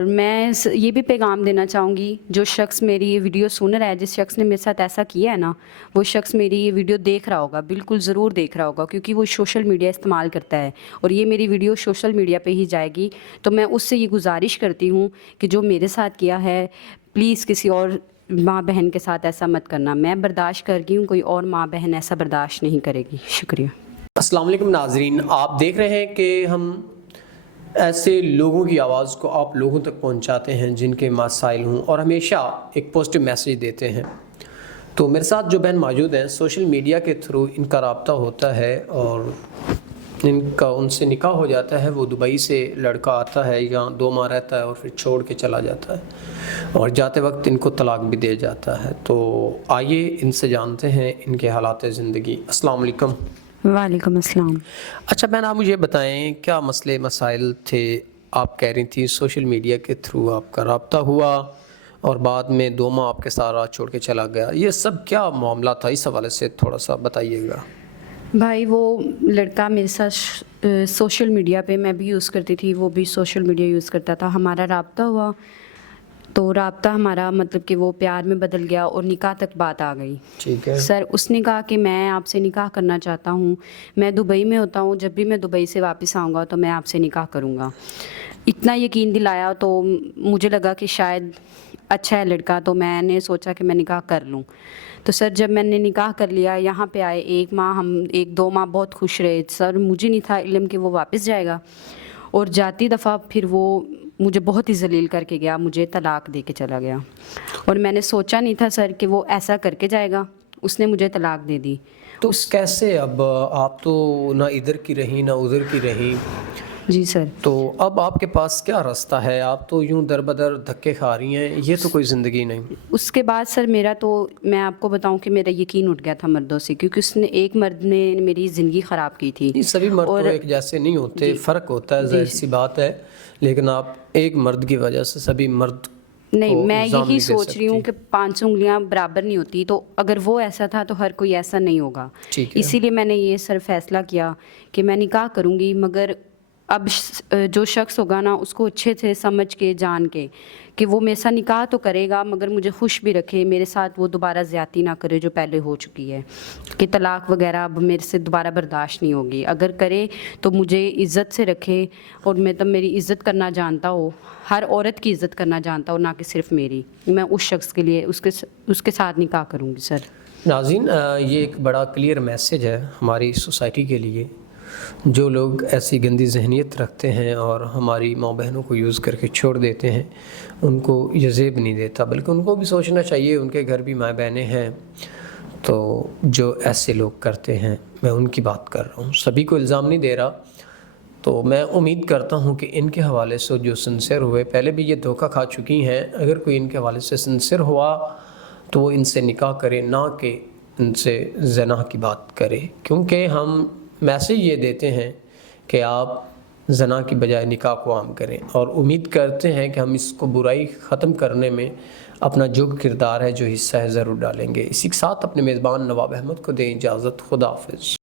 میں یہ بھی پیغام دینا چاہوں گی، جو شخص میری یہ ویڈیو سن رہا ہے، جس شخص نے میرے ساتھ ایسا کیا ہے نا، وہ شخص میری یہ ویڈیو دیکھ رہا ہوگا، بالکل ضرور دیکھ رہا ہوگا، کیونکہ وہ سوشل میڈیا استعمال کرتا ہے اور یہ میری ویڈیو سوشل میڈیا پہ ہی جائے گی۔ تو میں اس سے یہ گزارش کرتی ہوں کہ جو میرے ساتھ کیا ہے، پلیز کسی اور ماں بہن کے ساتھ ایسا مت کرنا۔ میں برداشت کر گئی ہوں، کوئی اور ماں بہن ایسا برداشت نہیں کرے گی۔ شکریہ۔ السلام علیکم ناظرین، آپ دیکھ رہے ہیں کہ ہم ایسے لوگوں کی آواز کو آپ لوگوں تک پہنچاتے ہیں جن کے مسائل ہوں، اور ہمیشہ ایک پازیٹیو میسیج دیتے ہیں۔ تو میرے ساتھ جو بہن موجود ہیں، سوشل میڈیا کے تھرو ان کا رابطہ ہوتا ہے اور ان سے نکاح ہو جاتا ہے۔ وہ دبئی سے لڑکا آتا ہے، یہاں 2 ماہ رہتا ہے اور پھر چھوڑ کے چلا جاتا ہے، اور جاتے وقت ان کو طلاق بھی دے جاتا ہے۔ تو آئیے ان سے جانتے ہیں ان کے حالات زندگی۔ السلام علیکم۔ وعلیکم السلام۔ اچھا بہن، آپ مجھے بتائیں کیا مسئلے مسائل تھے؟ آپ کہہ رہی تھی سوشل میڈیا کے تھرو آپ کا رابطہ ہوا اور بعد میں 2 ماہ آپ کے سارا چھوڑ کے چلا گیا، یہ سب کیا معاملہ تھا؟ اس حوالے سے تھوڑا سا بتائیے گا۔ بھائی، وہ لڑکا میرے ساتھ سوشل میڈیا پہ، میں بھی یوز کرتی تھی، وہ بھی سوشل میڈیا یوز کرتا تھا، ہمارا رابطہ ہوا۔ تو رابطہ ہمارا مطلب کہ وہ پیار میں بدل گیا اور نکاح تک بات آ گئی۔ ٹھیک ہے سر، اس نے کہا کہ میں آپ سے نکاح کرنا چاہتا ہوں، میں دبئی میں ہوتا ہوں، جب بھی میں دبئی سے واپس آؤں گا تو میں آپ سے نکاح کروں گا۔ اتنا یقین دلایا تو مجھے لگا کہ شاید اچھا ہے لڑکا، تو میں نے سوچا کہ میں نکاح کر لوں۔ تو سر، جب میں نے نکاح کر لیا، یہاں پہ آئے 1 ماہ، ہم 1-2 ماہ بہت خوش رہے۔ سر، مجھے نہیں تھا علم کہ وہ واپس جائے گا، اور جاتی دفعہ پھر وہ مجھے بہت ہی ذلیل کر کے گیا، مجھے طلاق دے کے چلا گیا، اور میں نے سوچا نہیں تھا سر کہ وہ ایسا کر کے جائے گا۔ اس نے مجھے طلاق دے دی۔ تو کیسے؟ اب آپ تو نہ ادھر کی رہیں نہ ادھر کی رہیں، جی سر۔ تو اب آپ کے پاس کیا راستہ ہے؟ آپ تو یوں در بدر دھکے کھا رہی ہیں، یہ تو کوئی زندگی نہیں۔ اس کے بعد سر میرا تو، میں آپ کو بتاؤں کہ میرا یقین اٹھ گیا تھا مردوں سے، کیونکہ اس نے، ایک مرد نے میری زندگی خراب کی تھی۔ سبھی مرد تو ایک جیسے نہیں ہوتے، فرق ہوتا ہے، ظاہر سی بات ہے، لیکن آپ ایک مرد کی وجہ سے سبھی مرد نہیں، میں یہی سوچ رہی ہوں کہ 500 انگلیاں برابر نہیں ہوتی، تو اگر وہ ایسا تھا تو ہر کوئی ایسا نہیں ہوگا۔ اسی لیے میں نے یہ سر فیصلہ کیا کہ میں نکاح کروں گی، مگر اب جو شخص ہوگا نا، اس کو اچھے سے سمجھ کے، جان کے، کہ وہ میرے ساتھ نکاح تو کرے گا مگر مجھے خوش بھی رکھے، میرے ساتھ وہ دوبارہ زیادتی نہ کرے جو پہلے ہو چکی ہے، کہ طلاق وغیرہ اب میرے سے دوبارہ برداشت نہیں ہوگی۔ اگر کرے تو مجھے عزت سے رکھے، اور میں تب میری عزت کرنا جانتا ہو، ہر عورت کی عزت کرنا جانتا ہو، نہ کہ صرف میری۔ میں اس شخص کے لیے اس کے ساتھ نکاح کروں گی سر۔ ناظرین، یہ ایک بڑا کلیئر میسیج ہے ہماری سوسائٹی کے لیے۔ جو لوگ ایسی گندی ذہنیت رکھتے ہیں اور ہماری ماں بہنوں کو یوز کر کے چھوڑ دیتے ہیں، ان کو یہ زیب نہیں دیتا، بلکہ ان کو بھی سوچنا چاہیے، ان کے گھر بھی ماں بہنیں ہیں۔ تو جو ایسے لوگ کرتے ہیں، میں ان کی بات کر رہا ہوں، سبھی کو الزام نہیں دے رہا۔ تو میں امید کرتا ہوں کہ ان کے حوالے سے جو سنسر ہوئے، پہلے بھی یہ دھوکہ کھا چکی ہیں، اگر کوئی ان کے حوالے سے سنسر ہوا تو وہ ان سے نکاح کرے، نہ کہ ان سے زنا کی بات کرے، کیونکہ ہم میسیج یہ دیتے ہیں کہ آپ زنا کی بجائے نکاح کو عام کریں، اور امید کرتے ہیں کہ ہم اس کو برائی ختم کرنے میں اپنا جو کردار ہے، جو حصہ ہے، ضرور ڈالیں گے۔ اسی کے ساتھ اپنے میزبان نواب احمد کو دیں اجازت۔ خدا حافظ۔